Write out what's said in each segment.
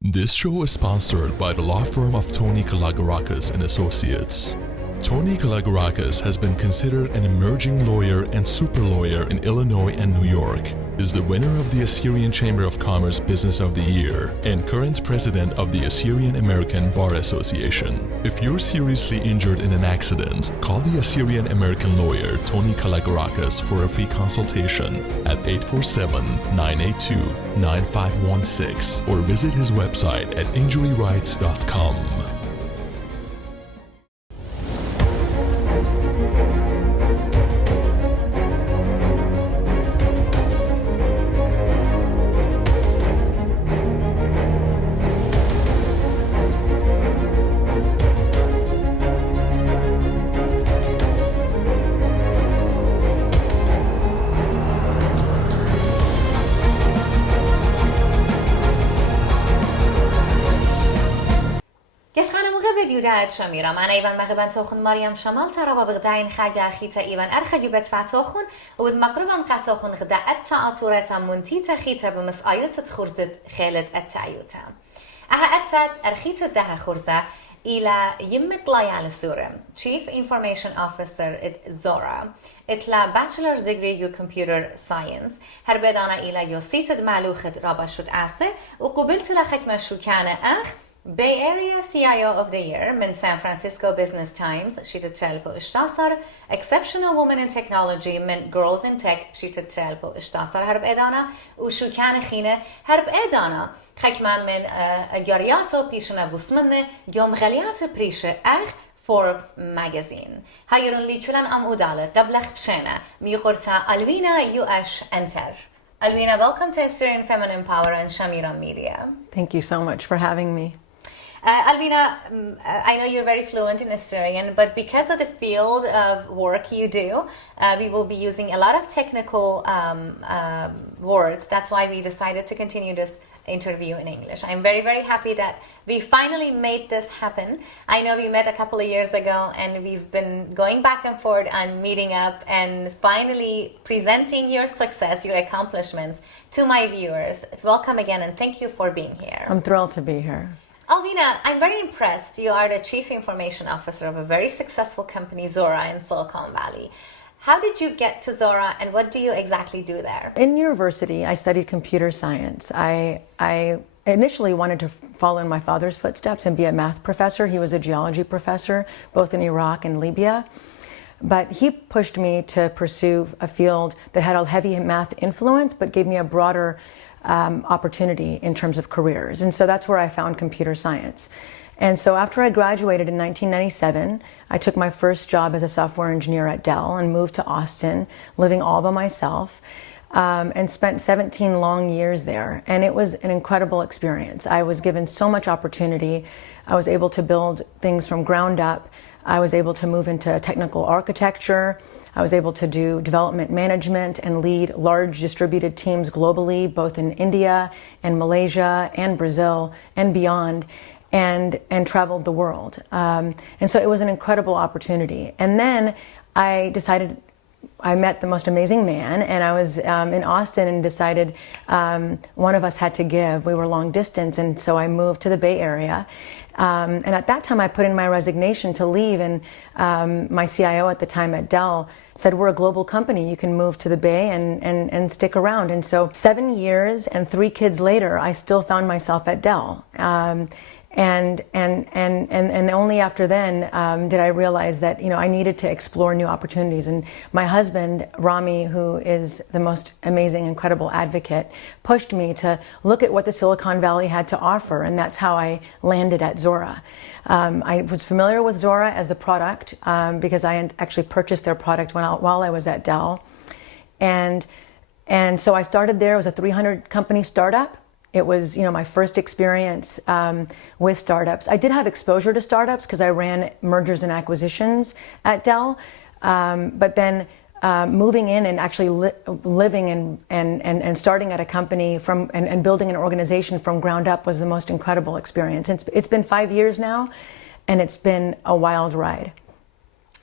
This show is sponsored by the law firm of Tony Kalogerakis and Associates. Tony Kalogerakis has been considered an emerging lawyer and super lawyer in Illinois and New York, is the winner of the Assyrian Chamber of Commerce Business of the Year, and current president of the Assyrian American Bar Association. If you're seriously injured in an accident, call the Assyrian American lawyer Tony Kalogerakis for a free consultation at 847-982-9516 or visit his website at injuryrights.com. شميرام أنا إيوان مغبان توخن مريم شمالتا ربا بغداين خاقا خيتا إيوان أرخاقو بتفاتوخن ود مقربان قاتوخن غدا التعاطورتا منتيتا خيتا بمس آيوتا تخورزت خيلت التعيوتا أها أتت أرخيتا دها خورزة إلى يمت لايال السورة Chief Information Officer at Zuora إتلا Bachelor's Degree in Computer Science هربدانا إلى يوسيتد معلوخت رابا شد عاسي وقبلت لخك مشروكانة أخ Bay Area CIO of the Year من San Francisco Business Times شي تتشالبو اشتاصر Exceptional Woman in Technology من Girls in Tech شي تتشالبو اشتاصر هرب إدانا وشو كان خينة هرب إدانا خكمان من جارياتو بيشنا بوسمنة يوم غليات بريشة أخ Forbes magazine هايرون لي كلان أدالة قبل خبشنا ميقرتا Alvina Youash Antar Alvina, welcome to Assyrian Feminine Power and Shamiram Media. Thank you so much for having me. Alvina, I know you're very fluent in Assyrian, but because of the field of work you do, we will be using a lot of technical words. That's why we decided to continue this interview in English. I'm very, very happy that we finally made this happen. I know we met a couple of years ago and we've been going back and forth and meeting up and finally presenting your success, your accomplishments to my viewers. Welcome again and thank you for being here. I'm thrilled to be here. Alvina, I'm very impressed. You are the Chief Information Officer of a very successful company, Zuora, in Silicon Valley. How did you get to Zuora and what do you exactly do there? In university, I studied computer science. I initially wanted to follow in my father's footsteps and be a math professor. He was a geology professor, both in Iraq and Libya. But he pushed me to pursue a field that had a heavy math influence, but gave me a broader opportunity in terms of careers. And so that's where I found computer science. And so after I graduated in 1997, I took my first job as a software engineer at Dell and moved to Austin, living all by myself, and spent 17 long years there. And it was an incredible experience. I was given so much opportunity. I was able to build things from ground up. I was able to move into technical architecture. I was able to do development management and lead large distributed teams globally, both in India and Malaysia and Brazil and beyond, and traveled the world. And so it was an incredible opportunity. And then I decided, I met the most amazing man, and I was in Austin and decided one of us had to give. We were long distance, and so I moved to the Bay Area. And at that time, I put in my resignation to leave, and my CIO at the time at Dell said, we're a global company, you can move to the Bay and stick around. And so 7 years and 3 kids later, I still found myself at Dell. And only after then did I realize that I needed to explore new opportunities. And my husband Rami, who is the most amazing, incredible advocate, pushed me to look at what the Silicon Valley had to offer, and that's how I landed at Zuora. I was familiar with Zuora as the product because I had actually purchased their product while I was at Dell, and so I started there. It was a 300 company startup. It was, my first experience with startups. I did have exposure to startups because I ran mergers and acquisitions at Dell, but then moving in and actually living and starting at a company and building an organization from ground up was the most incredible experience. It's been 5 years now, and it's been a wild ride.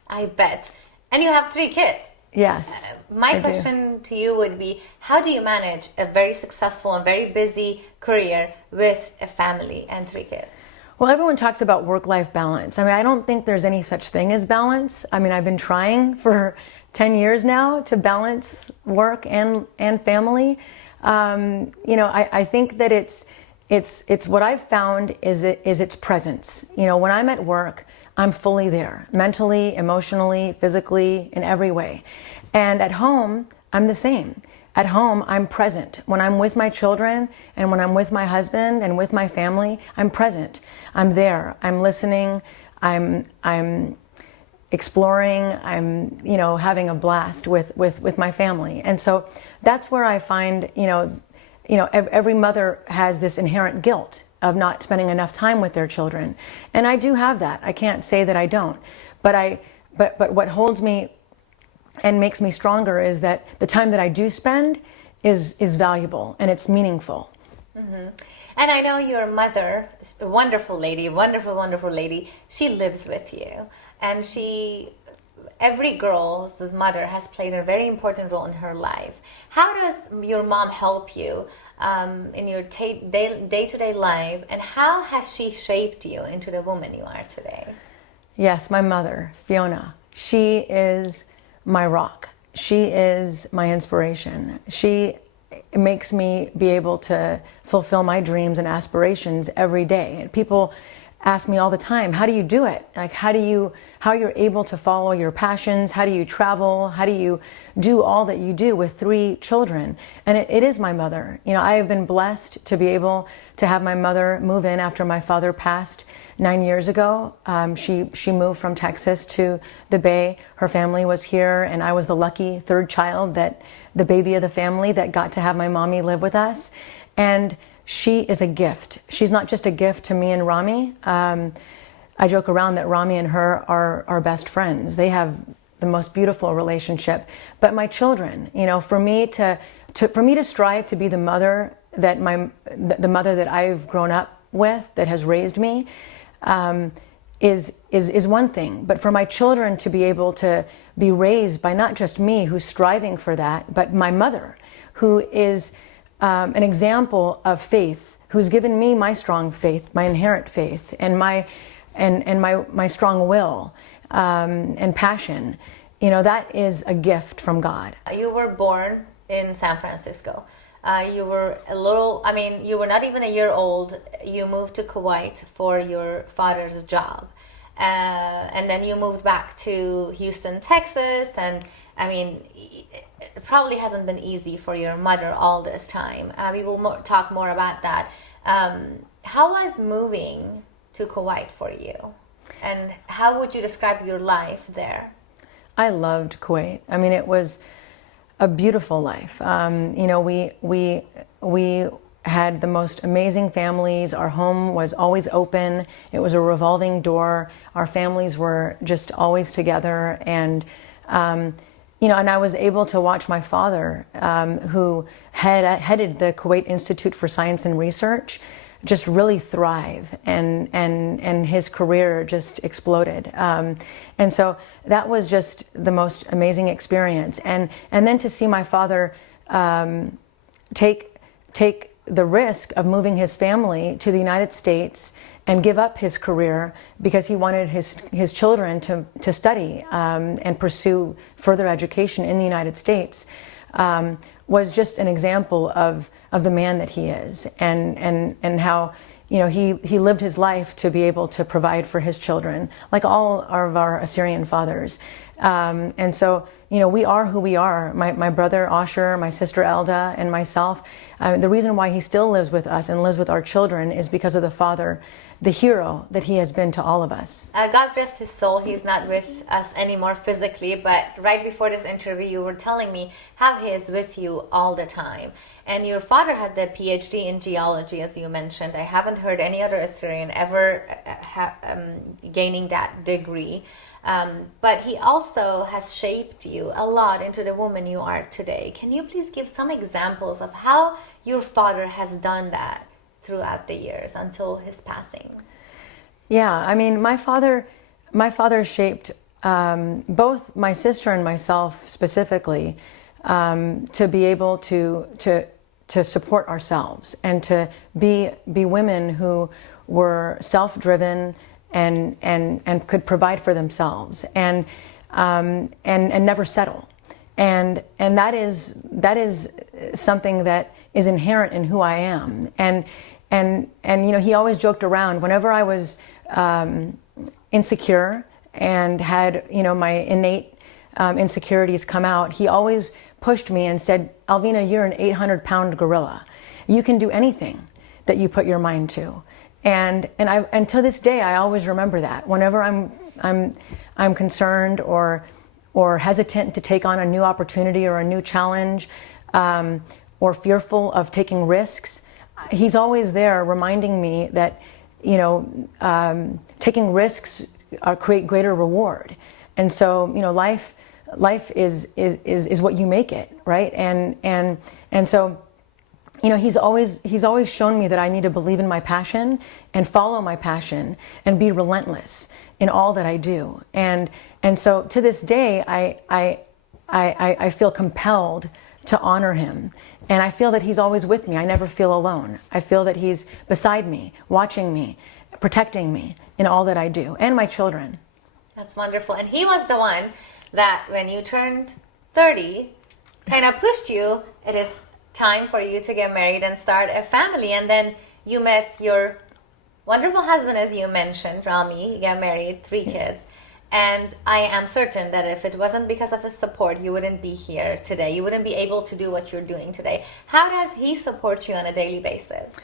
I bet. And you have 3 kids. Yes. My question to you would be, how do you manage a very successful and very busy career with a family and 3 kids? Well, everyone talks about work-life balance. I mean, I don't think there's any such thing as balance. I mean, I've been trying for 10 years now to balance work and family. I think that it's what I've found is its presence. When I'm at work, I'm fully there, mentally, emotionally, physically, in every way. And at home, I'm the same. At home, I'm present. When I'm with my children and when I'm with my husband and with my family, I'm present. I'm there. I'm listening. I'm exploring. I'm, having a blast with my family. And so that's where I find, every mother has this inherent guilt of not spending enough time with their children. And I do have that. I can't say that I don't. But what holds me and makes me stronger is that the time that I do spend is valuable and it's meaningful. Mm-hmm. And I know your mother, a wonderful lady, wonderful lady, she lives with you. And every girl's mother has played a very important role in her life. How does your mom help you in your day-to-day life, and how has she shaped you into the woman you are today? Yes, my mother, Fiona, she is my rock. She is my inspiration. She makes me be able to fulfill my dreams and aspirations every day. And people ask me all the time, how do you do it? Like, how you're able to follow your passions? How do you travel? How do you do all that you do with 3 children? And it is my mother. I have been blessed to be able to have my mother move in after my father passed 9 years ago. She moved from Texas to the Bay. Her family was here, and I was the lucky 3rd child, the baby of the family that got to have my mommy live with us. And she is a gift. She's not just a gift to me and Rami. I joke around that Rami and her are best friends. They have the most beautiful relationship. But my children, for me to strive to be the mother that the mother that I've grown up with, that has raised me, is one thing. But for my children to be able to be raised by not just me, who's striving for that, but my mother, who is an example of faith, who's given me my strong faith, my inherent faith, and my strong will and passion. That is a gift from God. You were born in San Francisco. You were you were not even a year old. You moved to Kuwait for your father's job. And then you moved back to Houston, Texas. And it probably hasn't been easy for your mother all this time. We will talk more about that. How was moving to Kuwait for you? And how would you describe your life there? I loved Kuwait. It was a beautiful life. We had the most amazing families. Our home was always open. It was a revolving door. Our families were just always together. And and I was able to watch my father, who headed the Kuwait Institute for Science and Research, just really thrive, and his career just exploded. And so that was just the most amazing experience. And then to see my father take the risk of moving his family to the United States and give up his career because he wanted his children to study and pursue further education in the United States, was just an example of the man that he is, and how he lived his life to be able to provide for his children, like all of our Assyrian fathers. And so we are who we are. My brother Asher, my sister Elda, and myself. The reason why he still lives with us and lives with our children is because of the father, the hero that he has been to all of us. God rest his soul. He's not with us anymore physically, but right before this interview, you were telling me how he is with you all the time. And your father had the PhD in geology, as you mentioned. I haven't heard any other Assyrian ever gaining that degree. But he also has shaped you a lot into the woman you are today. Can you please give some examples of how your father has done that throughout the years until his passing? Yeah, my father shaped both my sister and myself specifically to be able to support ourselves and to be women who were self-driven and could provide for themselves and never settle. And that is something that is inherent in who I am. And you know, he always joked around whenever I was insecure and had, you know, my innate insecurities come out, he always pushed me and said, Alvina, you're an 800-pound gorilla. You can do anything that you put your mind to. And to this day, I always remember that. Whenever I'm concerned or hesitant to take on a new opportunity or a new challenge, or fearful of taking risks, he's always there reminding me that, you know, taking risks create greater reward. And so, you know, life is what you make it, right? And so, you know, he's always shown me that I need to believe in my passion and follow my passion and be relentless in all that I do. And so to this day, I feel compelled to honor him. And I feel that he's always with me. I never feel alone. I feel that he's beside me, watching me, protecting me in all that I do, and my children. That's wonderful. And he was the one that when you turned 30, kind of pushed you, it is time for you to get married and start a family. And then you met your wonderful husband, as you mentioned, Rami. You got married, 3 kids. And I am certain that if it wasn't because of his support, you wouldn't be here today. You wouldn't be able to do what you're doing today. How does he support you on a daily basis?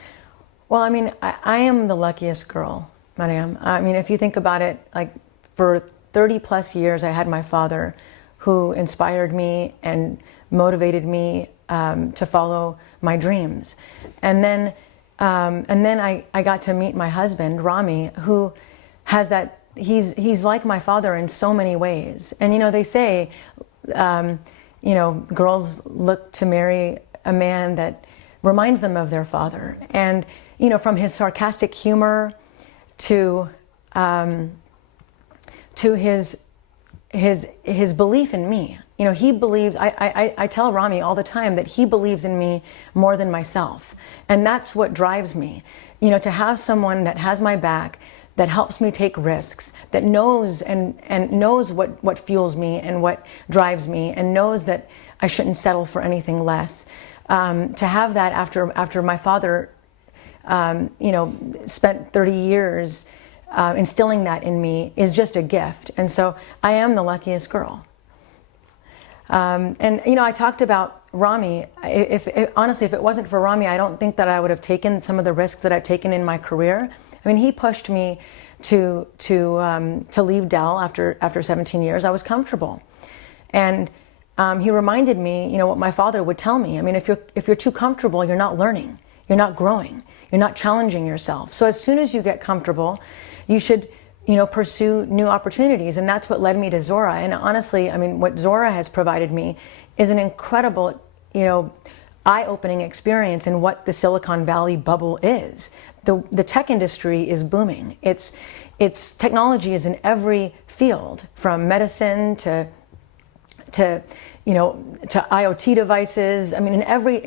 Well, I mean, I am the luckiest girl, Maryam. I mean, if you think about it, like for 30 plus years, I had my father who inspired me and motivated me to follow my dreams. And then I got to meet my husband, Rami, who has that. He's like my father in so many ways. And you know, they say, you know, girls look to marry a man that reminds them of their father. And you know, from his sarcastic humor to his belief in me. You know, he believes, I tell Rami all the time that he believes in me more than myself. And that's what drives me. You know, to have someone that has my back, that helps me take risks, that knows and knows what fuels me and what drives me, and knows that I shouldn't settle for anything less. To have that after my father, you know, spent 30 years instilling that in me is just a gift. And so I am the luckiest girl. And you know, I talked about Rami. Honestly, if it wasn't for Rami, I don't think that I would have taken some of the risks that I've taken in my career. I mean, he pushed me to leave Dell after 17 years. I was comfortable, and he reminded me, you know, what my father would tell me. I mean, if you're too comfortable, you're not learning, you're not growing, you're not challenging yourself. So as soon as you get comfortable, you should, you know, pursue new opportunities, and that's what led me to Zuora. And honestly, I mean, what Zuora has provided me is an incredible, you know, eye-opening experience in what the Silicon Valley bubble is. The tech industry is booming. It's technology is in every field, from medicine to you know, to IoT devices. I mean, in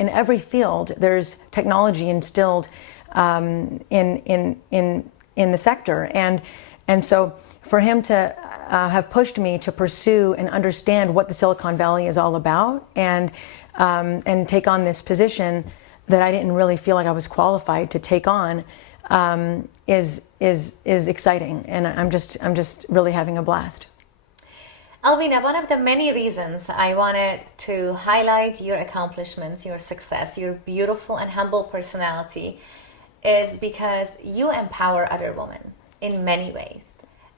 every field, there's technology instilled in the sector, and so for him to have pushed me to pursue and understand what the Silicon Valley is all about, and take on this position that I didn't really feel like I was qualified to take on, is exciting, and I'm just really having a blast. Alvina, one of the many reasons I wanted to highlight your accomplishments, your success, your beautiful and humble personality, is because you empower other women in many ways.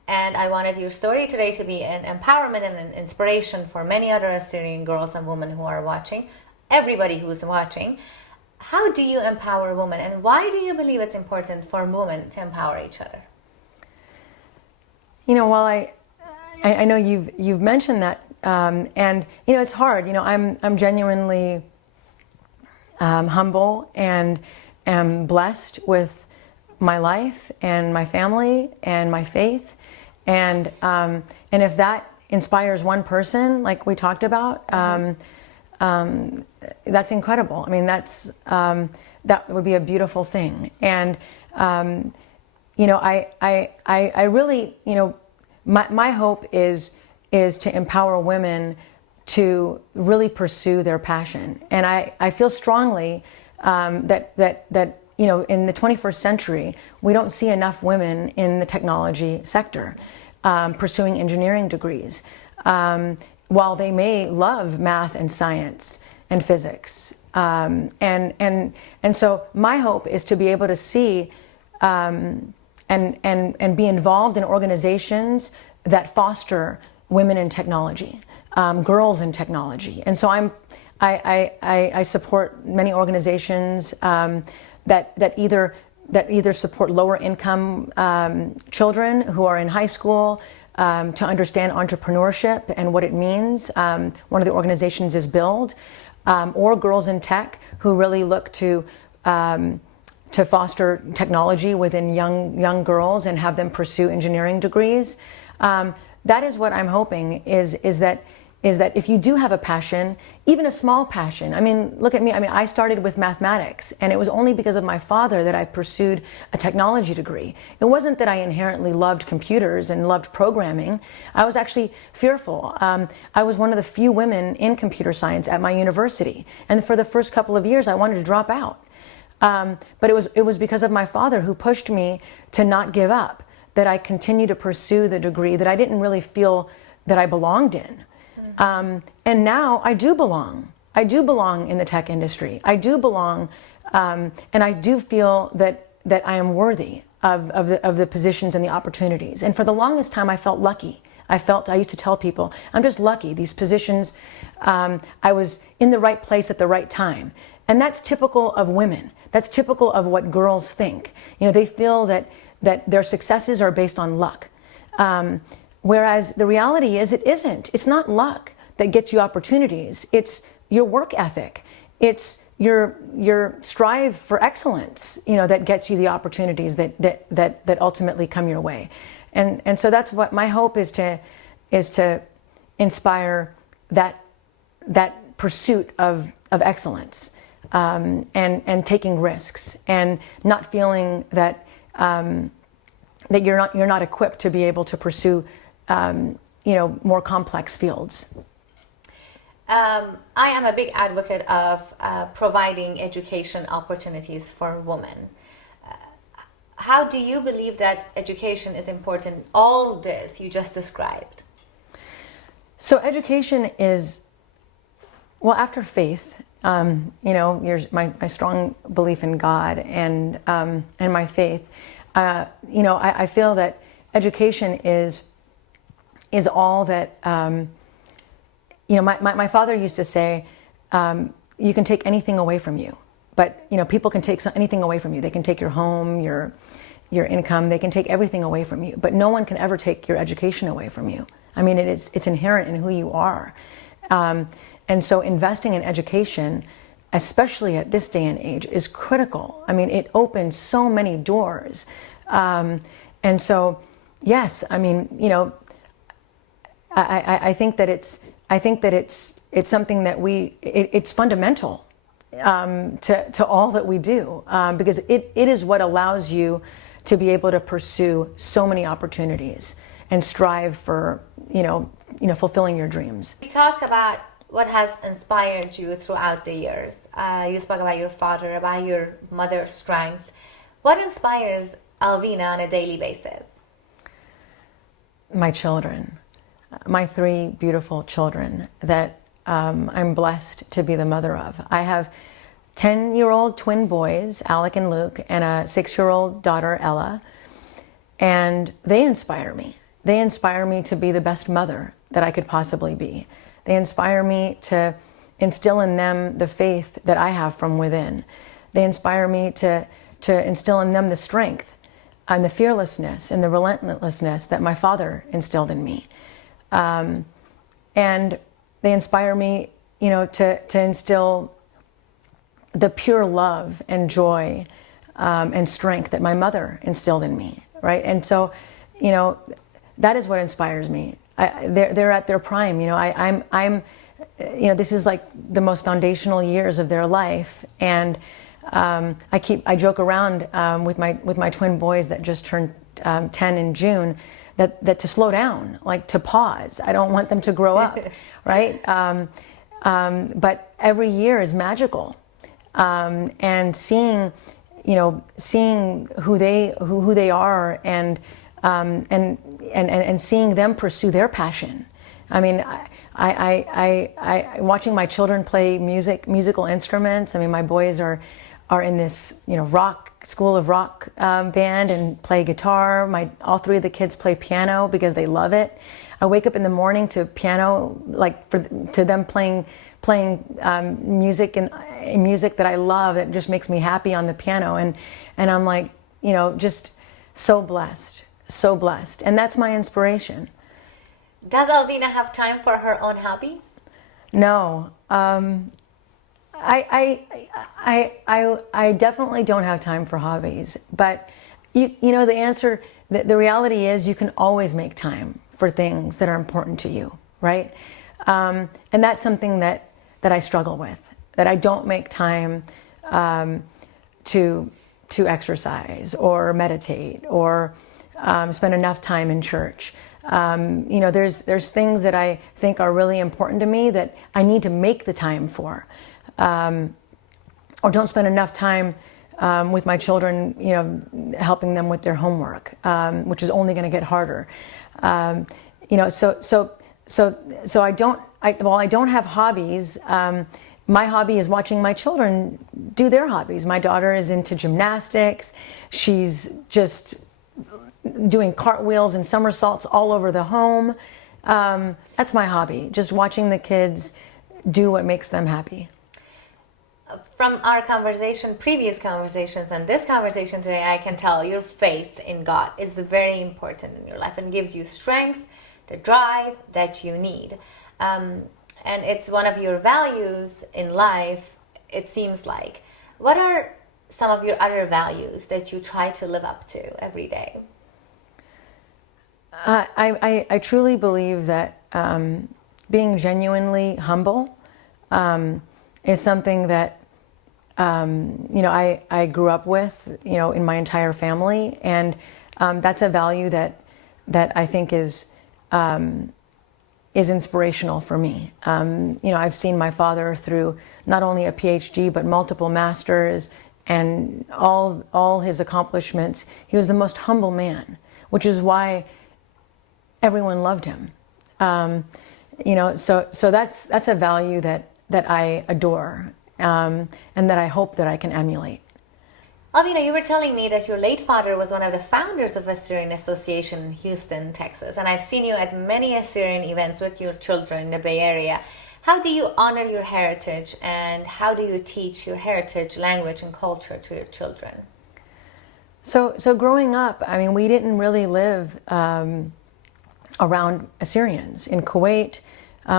And I wanted your story today to be an empowerment and an inspiration for many other Assyrian girls and women who are watching, everybody who's watching. How do you empower women, and why do you believe it's important for women to empower each other? You know, while I know you've mentioned that, and you know, it's hard. You know, I'm genuinely humble and am blessed with my life and my family and my faith, And if that inspires one person, like we talked about, that's incredible. I mean, that would be a beautiful thing. And I really, my hope is to empower women to really pursue their passion. And I feel strongly that in the 21st century, we don't see enough women in the technology sector pursuing engineering degrees. While they may love math and science and physics. And so my hope is to be able to see and be involved in organizations that foster women in technology, girls in technology. And so I support many organizations that either support lower income children who are in high school to understand entrepreneurship and what it means. One of the organizations is Build, or Girls in Tech, who really look to foster technology within young girls and have them pursue engineering degrees. That is what I'm hoping is that if you do have a passion, even a small passion, I mean, look at me, I started with mathematics, and it was only because of my father that I pursued a technology degree. It wasn't that I inherently loved computers and loved programming. I was actually fearful. I was one of the few women in computer science at my university, and for the first couple of years I wanted to drop out. But it was because of my father who pushed me to not give up, that I continued to pursue the degree that I didn't really feel that I belonged in. And now I do belong. I do belong in the tech industry. I do belong, and I do feel that I am worthy of the positions and the opportunities. And for the longest time, I felt lucky. I used to tell people, I'm just lucky. These positions, I was in the right place at the right time. And that's typical of women. That's typical of what girls think. They feel that their successes are based on luck. Whereas the reality is it isn't. It's not luck that gets you opportunities. It's your work ethic. It's your strive for excellence, that gets you the opportunities that ultimately come your way. And so that's what my hope is to inspire that pursuit of excellence, and taking risks and not feeling that you're not equipped to be able to pursue more complex fields. I am a big advocate of providing education opportunities for women. How do you believe that education is important? All this you just described. So education is, well, after faith, my strong belief in God and my faith. I feel that education is all that. My father used to say, you can take anything away from you, but people can take anything away from you. They can take your home, your income. They can take everything away from you, but no one can ever take your education away from you. I mean, it's inherent in who you are, and so investing in education, especially at this day and age, is critical. I mean, it opens so many doors, and so yes, I mean, I think that it's something that it's fundamental to all that we do, because it is what allows you to be able to pursue so many opportunities and strive for fulfilling your dreams. We talked about what has inspired you throughout the years. You spoke about your father, about your mother's strength. What inspires Alvina on a daily basis? My children. My 3 beautiful children that I'm blessed to be the mother of. I have 10-year-old twin boys, Alec and Luke, and a 6-year-old daughter, Ella, and they inspire me. They inspire me to be the best mother that I could possibly be. They inspire me to instill in them the faith that I have from within. They inspire me to instill in them the strength and the fearlessness and the relentlessness that my father instilled in me. And they inspire me, to instill the pure love and joy and strength that my mother instilled in me, right? And so, that is what inspires me. They're at their prime. I'm this is like the most foundational years of their life, and I joke around with my twin boys that just turned 10 in June, that to slow down, like to pause. I don't want them to grow up, right? But every year is magical, and seeing who they are, and seeing them pursue their passion. I mean, I watching my children play musical instruments. I mean, my boys are in this school of rock band and play guitar. All three of the kids play piano because they love it. I wake up in the morning to piano, to them playing music and music that I love, that just makes me happy on the piano, and I'm like, just so blessed, and that's my inspiration. Does Alvina have time for her own hobbies? No. I definitely don't have time for hobbies, but the answer, the reality is you can always make time for things that are important to you, right? And that's something that I struggle with, that I don't make time to exercise or meditate or spend enough time in church. There's things that I think are really important to me that I need to make the time for. Or don't spend enough time with my children, helping them with their homework, which is only going to get harder. So I don't have hobbies. My hobby is watching my children do their hobbies. My daughter is into gymnastics. She's just doing cartwheels and somersaults all over the home. That's my hobby, just watching the kids do what makes them happy. From our previous conversations, and this conversation today, I can tell your faith in God is very important in your life and gives you strength, the drive that you need. And it's one of your values in life, it seems like. What are some of your other values that you try to live up to every day? I truly believe that being genuinely humble is something that I grew up with, in my entire family, and that's a value that I think is inspirational for me. I've seen my father through not only a PhD but multiple masters and all his accomplishments. He was the most humble man, which is why everyone loved him. So that's a value that I adore, and that I hope that I can emulate. Alvina, you were telling me that your late father was one of the founders of Assyrian Association in Houston, Texas, and I've seen you at many Assyrian events with your children in the Bay Area. How do you honor your heritage, and how do you teach your heritage, language, and culture to your children? So growing up, I mean, we didn't really live around Assyrians. In Kuwait,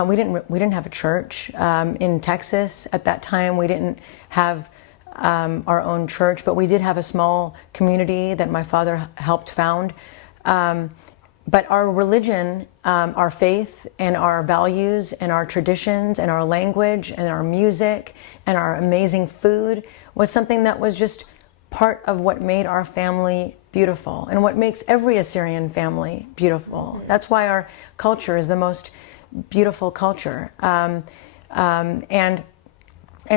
we didn't have a church. In Texas at that time, we didn't have our own church, but we did have a small community that my father helped found. But our religion, our faith, and our values, and our traditions, and our language, and our music, and our amazing food was something that was just part of what made our family beautiful, and what makes every Assyrian family beautiful. That's why our culture is the most beautiful culture, and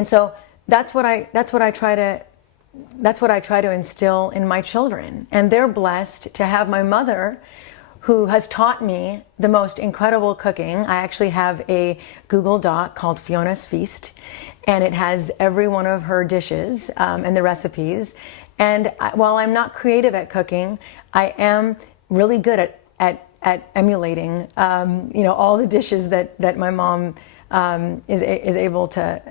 so that's what I try to instill in my children. And they're blessed to have my mother, who has taught me the most incredible cooking. I actually have a Google Doc called Fiona's Feast, and it has every one of her dishes and the recipes. And while I'm not creative at cooking, I am really good at emulating, all the dishes that my mom is able to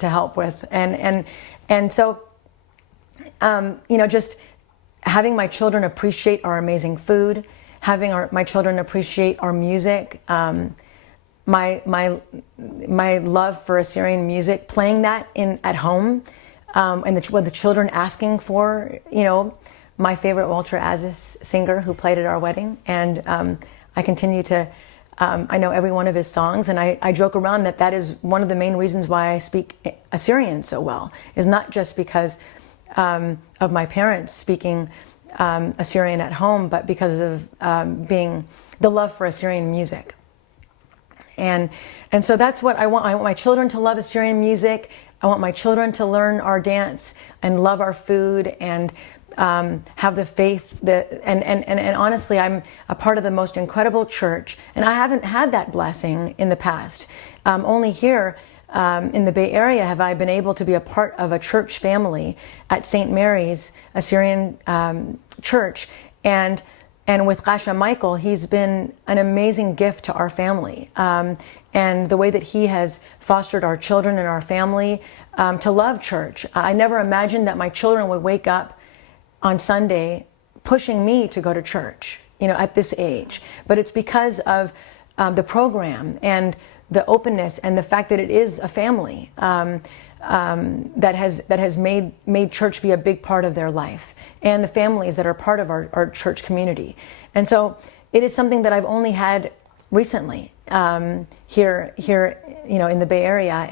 help with, and so just having my children appreciate our amazing food, having my children appreciate our music, my love for Assyrian music, playing that at home, and the children asking for my favorite Walter Aziz singer who played at our wedding, and I continue to. I know every one of his songs, and I joke around that is one of the main reasons why I speak Assyrian so well, is not just because of my parents speaking Assyrian at home, but because of being the love for Assyrian music. And so that's what I want. I want my children to love Assyrian music. I want my children to learn our dance and love our food and have the faith and honestly, I'm a part of the most incredible church, and I haven't had that blessing in the past. Only here in the Bay Area have I been able to be a part of a church family at St. Mary's Assyrian church, and with Rasha Michael, he's been an amazing gift to our family. And the way that he has fostered our children and our family to love church. I never imagined that my children would wake up on Sunday pushing me to go to church, at this age. But it's because of the program and the openness and the fact that it is a family that has made church be a big part of their life, and the families that are part of our church community. And so it is something that I've only had recently here in the Bay Area,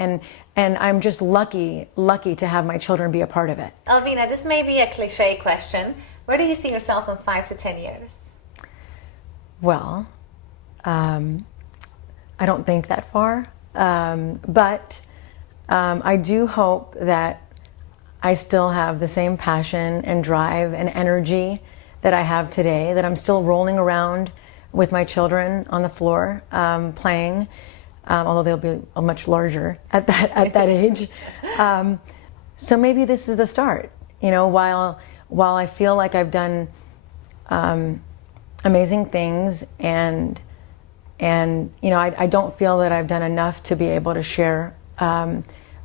and I'm just lucky to have my children be a part of it. Alvina, this may be a cliche question. Where do you see yourself in 5 to 10 years? Well, I don't think that far, but I do hope that I still have the same passion and drive and energy that I have today, that I'm still rolling around with my children on the floor playing, although they'll be much larger at that age. So maybe this is the start. While I feel like I've done amazing things, and I don't feel that I've done enough to be able to share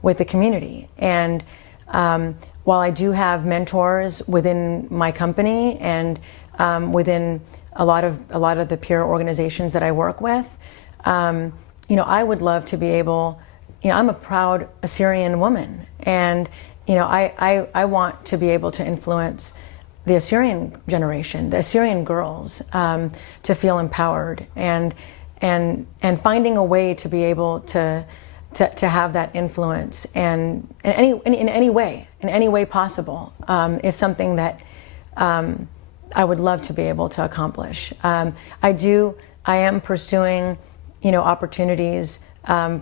with the community. And while I do have mentors within my company and within a lot of the peer organizations that I work with, I would love to be able. I'm a proud Assyrian woman, and I want to be able to influence the Assyrian generation, the Assyrian girls, to feel empowered and finding a way to be able to have that influence, and in any way possible, is something that I would love to be able to accomplish. I am pursuing, opportunities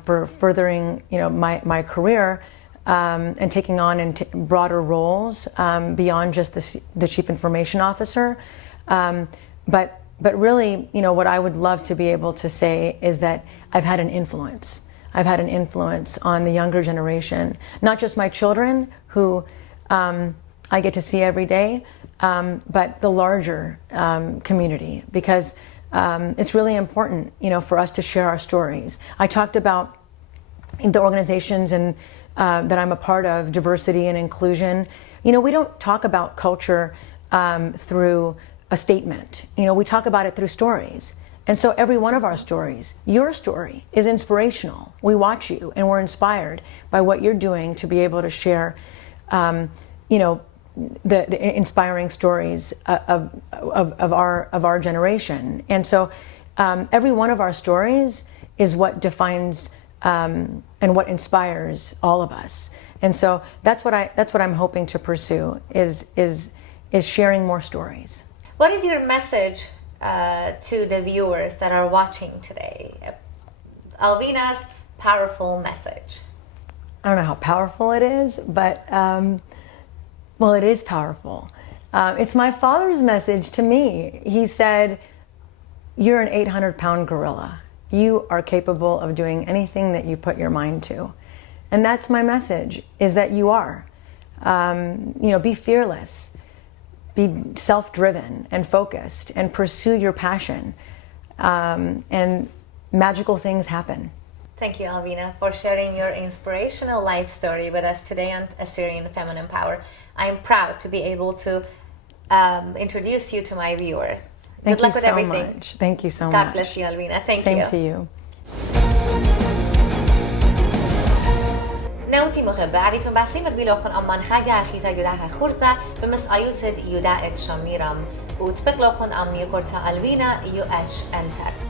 for furthering, my career, and taking on broader roles beyond just the Chief Information Officer. But really, what I would love to be able to say is that I've had an influence. I've had an influence on the younger generation, not just my children, who I get to see every day, but the larger community, because it's really important, for us to share our stories. I talked about the organizations and that I'm a part of, diversity and inclusion. We don't talk about culture through a statement. We talk about it through stories. And so every one of our stories, your story, is inspirational. We watch you and we're inspired by what you're doing to be able to share, the inspiring stories of our generation. And so every one of our stories is what defines and what inspires all of us. And so that's what I'm hoping to pursue, is sharing more stories. What is your message to the viewers that are watching today? Alvina's powerful message. I don't know how powerful it is, but well, it is powerful. It's my father's message to me. He said, "You're an 800-pound gorilla. You are capable of doing anything that you put your mind to." And that's my message, is that you are. Be fearless. Be self-driven and focused, and pursue your passion, and magical things happen. Thank you, Alvina, for sharing your inspirational life story with us today on Assyrian Feminine Power. I'm proud to be able to introduce you to my viewers. Good luck with everything. Much. Thank you so much. God bless you, Alvina. Thank you. Same to you. نوتي مغبة عبيتم باسيمة بيلوخن أمان خاجة أخيتا يداها خورزة بمس أيوتد يداء شميرم وتبقلوخن أم يقرتا ألفينا يواش أنتر